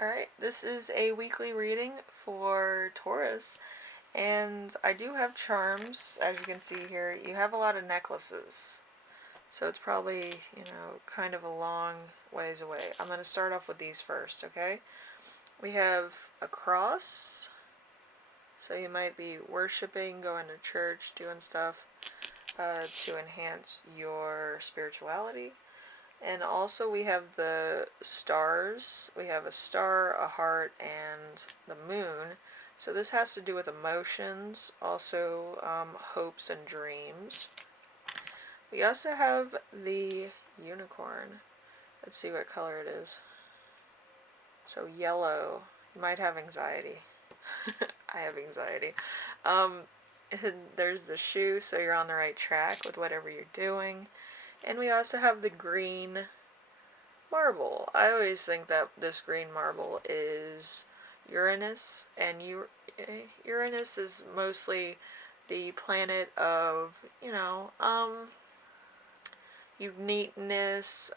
Alright, this is a weekly reading for Taurus, and I do have charms, as you can see here. You have a lot of necklaces, so it's probably, kind of a long ways away. I'm going to start off with these first, okay? We have a cross, so you might be worshiping, going to church, doing stuff to enhance your spirituality. And also we have the stars. We have a star, a heart, and the moon. So this has to do with emotions, also hopes and dreams. We also have the unicorn. Let's see what color it is. So yellow. You might have anxiety. I have anxiety. And there's the shoe, so you're on the right track with whatever you're doing. And we also have the green marble. I always think that this green marble is Uranus, and Uranus is mostly the planet of, uniqueness,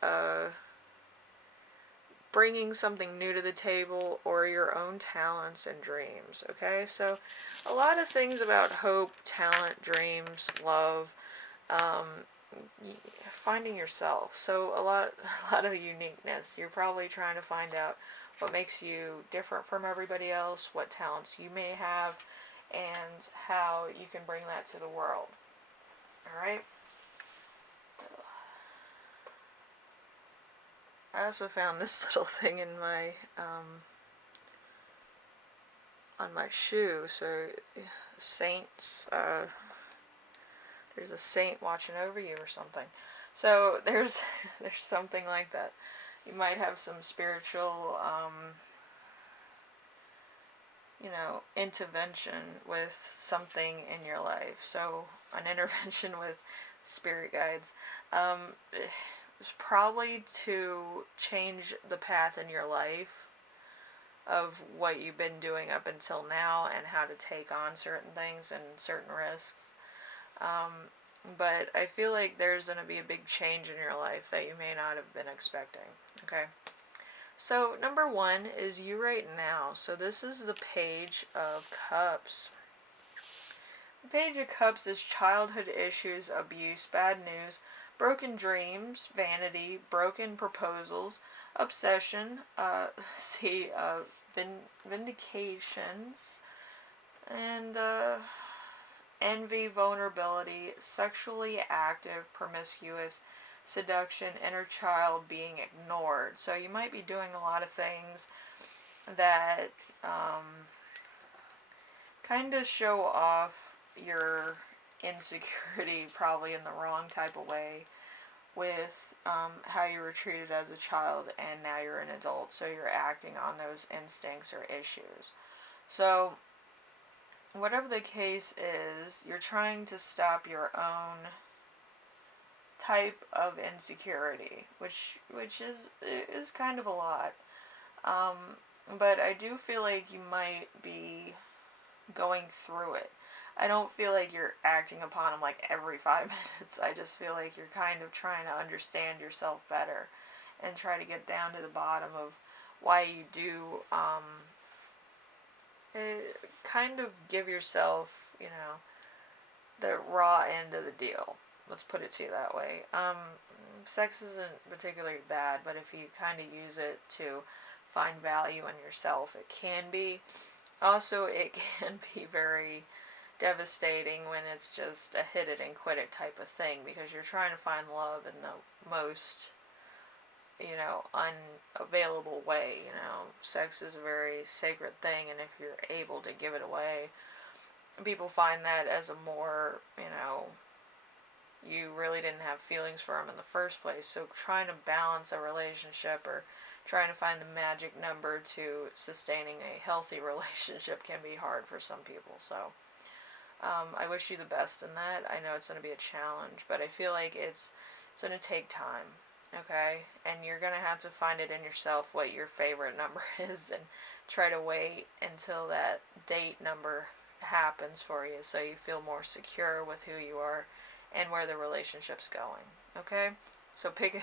bringing something new to the table, or your own talents and dreams, okay? So a lot of things about hope, talent, dreams, love, finding yourself. So a lot of uniqueness. You're probably trying to find out what makes you different from everybody else, what talents you may have, and how you can bring that to the world. Alright? I also found this little thing in my on my shoe. So saints, there's a saint watching over you or something. So there's something like that. You might have some spiritual intervention with something in your life. So an intervention with spirit guides is probably to change the path in your life of what you've been doing up until now and how to take on certain things and certain risks. But I feel like there's going to be a big change in your life that you may not have been expecting. Okay? So, number 1 is you right now. So this is the Page of Cups. The Page of Cups is childhood issues, abuse, bad news, broken dreams, vanity, broken proposals, obsession, vindications, and envy, vulnerability, sexually active, promiscuous, seduction, inner child being ignored. So you might be doing a lot of things that kind of show off your insecurity, probably in the wrong type of way, with how you were treated as a child and now you're an adult. So you're acting on those instincts or issues. So whatever the case is, you're trying to stop your own type of insecurity, which is kind of a lot. But I do feel like you might be going through it. I don't feel like you're acting upon them like every 5 minutes. I just feel like you're kind of trying to understand yourself better and try to get down to the bottom of why you do kind of give yourself, the raw end of the deal. Let's put it to you that way. Sex isn't particularly bad, but if you kind of use it to find value in yourself, it can be. Also, it can be very devastating when it's just a hit it and quit it type of thing, because you're trying to find love in the most unavailable way. Sex is a very sacred thing, and if you're able to give it away, people find that as a more, you really didn't have feelings for them in the first place. So trying to balance a relationship or trying to find the magic number to sustaining a healthy relationship can be hard for some people. So I wish you the best in that. I know it's going to be a challenge, but I feel like it's going to take time, okay? And you're going to have to find it in yourself what your favorite number is and try to wait until that date number happens for you so you feel more secure with who you are and where the relationship's going, okay? So pick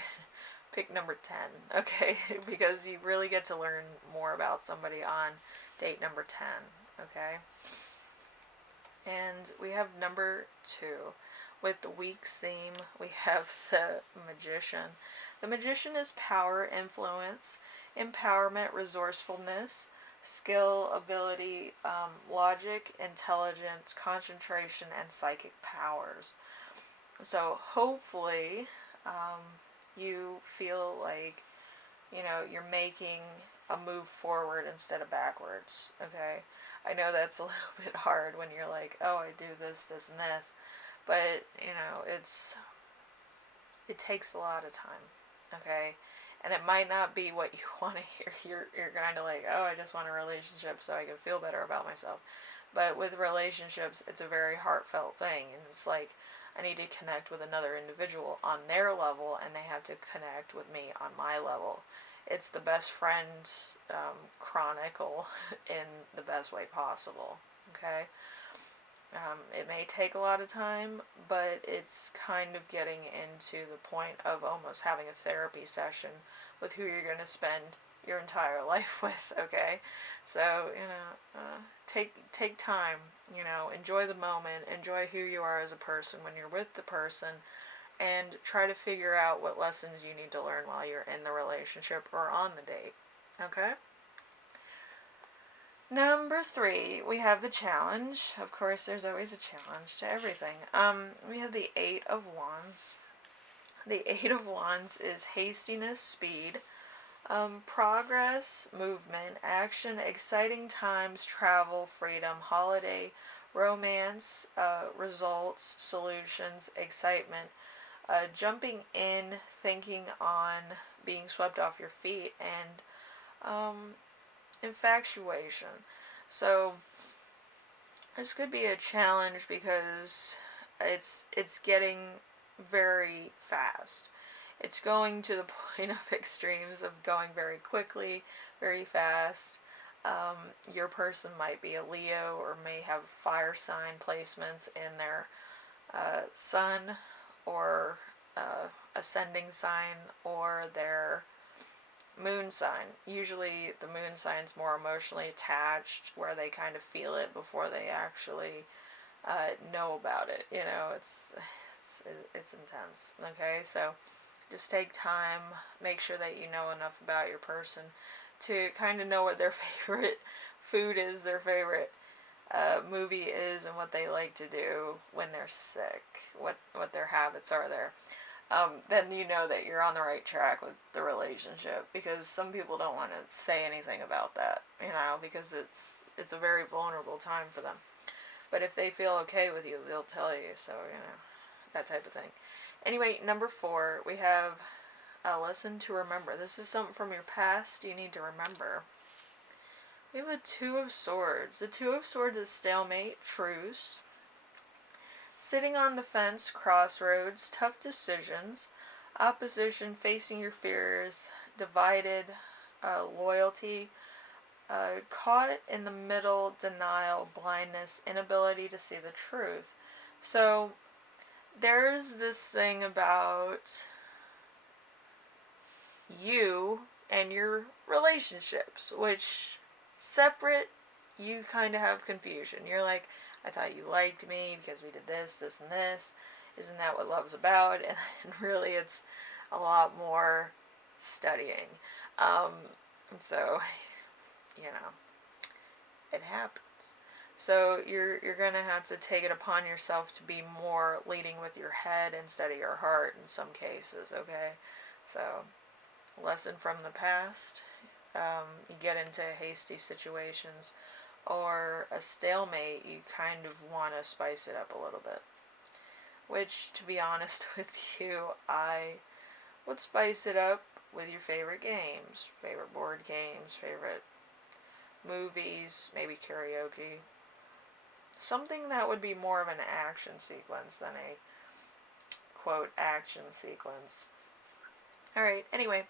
pick number 10, okay? Because you really get to learn more about somebody on date number 10, okay? And we have number 2. With the week's theme, we have the Magician. The Magician is power, influence, empowerment, resourcefulness, skill, ability, logic, intelligence, concentration, and psychic powers. So hopefully you feel like, you're making a move forward instead of backwards, okay? I know that's a little bit hard when you're like, oh, I do this, this, and this, but, it takes a lot of time, okay? And it might not be what you want to hear. You're kind of like, oh, I just want a relationship so I can feel better about myself. But with relationships, it's a very heartfelt thing, and it's like, I need to connect with another individual on their level, and they have to connect with me on my level. It's the best friend chronicle in the best way possible, okay? It may take a lot of time, but it's kind of getting into the point of almost having a therapy session with who you're going to spend your entire life with, okay? So, take time, enjoy the moment, enjoy who you are as a person when you're with the person, and try to figure out what lessons you need to learn while you're in the relationship or on the date, okay? Number 3, we have the challenge. Of course, there's always a challenge to everything. We have the 8 of Wands. The 8 of Wands is hastiness, speed, progress, movement, action, exciting times, travel, freedom, holiday, romance, results, solutions, excitement, jumping in, thinking on, being swept off your feet, and infatuation. So this could be a challenge because it's getting very fast. It's going to the point of extremes of going very quickly, very fast. Your person might be a Leo or may have fire sign placements in their sun or ascending sign or their moon sign. Usually the moon sign's more emotionally attached, where they kind of feel it before they actually know about it. It's intense. Okay, so just take time, make sure that you know enough about your person to kind of know what their favorite food is, their favorite movie is, and what they like to do when they're sick, what their habits are there. Then you know that you're on the right track with the relationship, because some people don't want to say anything about that, because it's a very vulnerable time for them. But if they feel okay with you, they'll tell you, so, that type of thing. Anyway, number 4, we have a lesson to remember. This is something from your past you need to remember. We have the 2 of Swords. The 2 of Swords is stalemate, truce, sitting on the fence, crossroads, tough decisions, opposition, facing your fears, divided, loyalty, caught in the middle, denial, blindness, inability to see the truth. So there's this thing about you and your relationships, which separate, you kind of have confusion. You're like, I thought you liked me because we did this, this, and this. Isn't that what love's about? And really it's a lot more studying. And so, it happens. So you're going to have to take it upon yourself to be more leading with your head instead of your heart in some cases, okay? So, lesson from the past. You get into hasty situations or a stalemate, you kind of want to spice it up a little bit. Which, to be honest with you, I would spice it up with your favorite games, favorite board games, favorite movies, maybe karaoke. Something that would be more of an action sequence than a, quote, action sequence. Alright, anyway,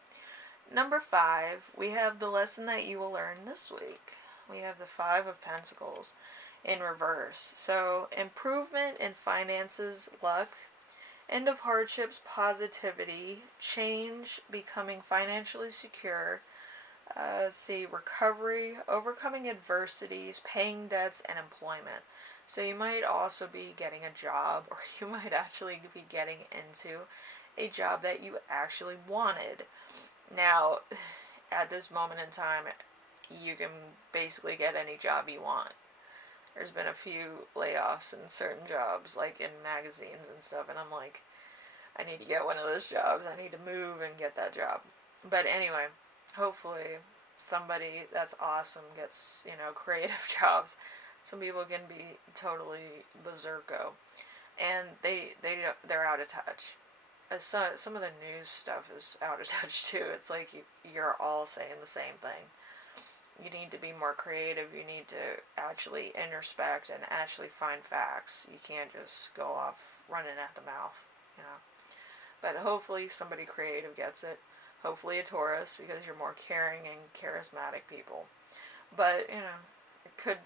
number 5, we have the lesson that you will learn this week. We have the 5 of Pentacles in reverse. So, improvement in finances, luck, End of hardships, positivity, change, becoming financially secure. Let's see, recovery, overcoming adversities, paying debts, and employment. So you might also be getting a job, or you might actually be getting into a job that you actually wanted. Now, at this moment in time, you can basically get any job you want. There's been a few layoffs in certain jobs, like in magazines and stuff, and I'm like, I need to get one of those jobs. I need to move and get that job. But anyway, hopefully somebody that's awesome gets, creative jobs. Some people can be totally berserko, and they're out of touch. Some of the news stuff is out of touch too. It's like you're all saying the same thing. You need to be more creative. You need to actually introspect and actually find facts. You can't just go off running at the mouth. But hopefully somebody creative gets it. Hopefully a Taurus, because you're more caring and charismatic people. But, it could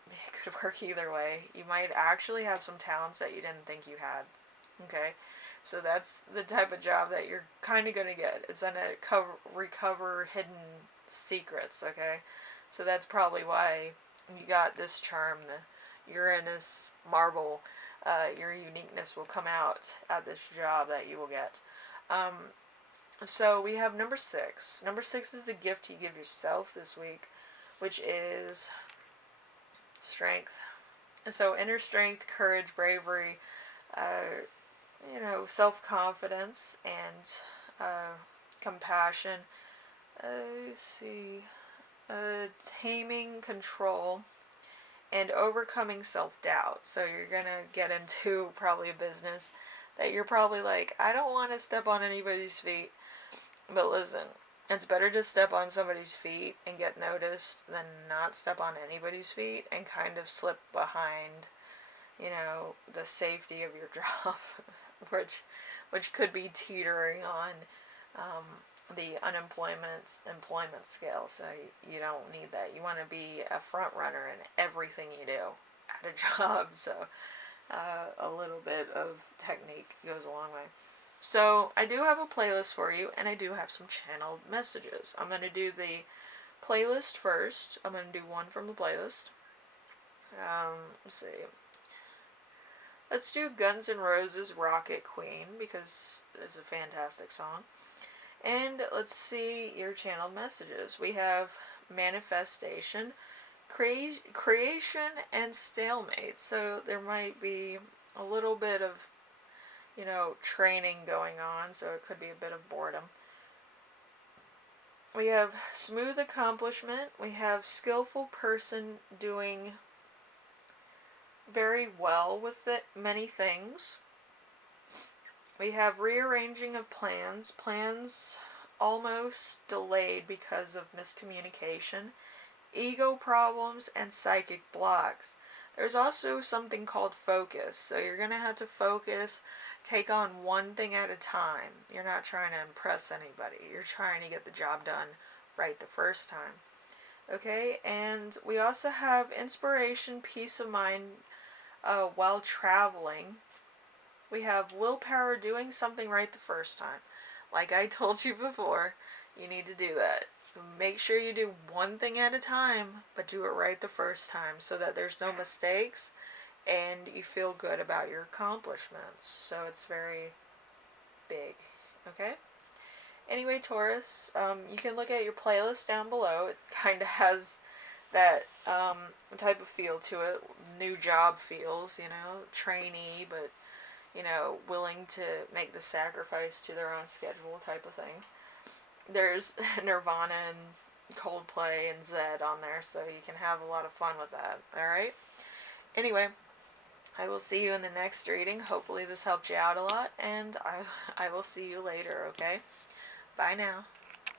work either way. You might actually have some talents that you didn't think you had. Okay? So that's the type of job that you're kind of going to get. It's going to recover hidden secrets, okay? So that's probably why you got this charm, the Uranus marble. Your uniqueness will come out at this job that you will get. So we have number 6. Number 6 is the gift you give yourself this week, which is strength. So inner strength, courage, bravery, self-confidence, and compassion. Let's see. Taming, control, and overcoming self-doubt. So you're going to get into probably a business that you're probably like, I don't want to step on anybody's feet. But listen, it's better to step on somebody's feet and get noticed than not step on anybody's feet and kind of slip behind, the safety of your job, which could be teetering on the employment scale. So you don't need that. You want to be a front runner in everything you do at a job. So a little bit of technique goes a long way. So I do have a playlist for you, and I do have some channeled messages. I'm going to do the playlist first. I'm going to do one from the playlist. Let's see. Let's do Guns N' Roses' Rocket Queen, because it's a fantastic song. And let's see your channeled messages. We have manifestation, creation, and stalemate. So there might be a little bit of, training going on, so it could be a bit of boredom. We have smooth accomplishment. We have skillful person doing very well with many things. We have rearranging of plans almost delayed because of miscommunication, ego problems, and psychic blocks. There's also something called focus, so you're going to have to focus, take on one thing at a time. You're not trying to impress anybody. You're trying to get the job done right the first time. Okay, and we also have inspiration, peace of mind while traveling. We have willpower, doing something right the first time. Like I told you before, you need to do that. Make sure you do one thing at a time, but do it right the first time so that there's no mistakes and you feel good about your accomplishments. So it's very big. Okay? Anyway, Taurus, you can look at your playlist down below. It kind of has that type of feel to it. New job feels, trainee, but, willing to make the sacrifice to their own schedule type of things. There's Nirvana and Coldplay and Zedd on there, so you can have a lot of fun with that. Alright? Anyway, I will see you in the next reading. Hopefully this helped you out a lot, and I will see you later, okay? Bye now.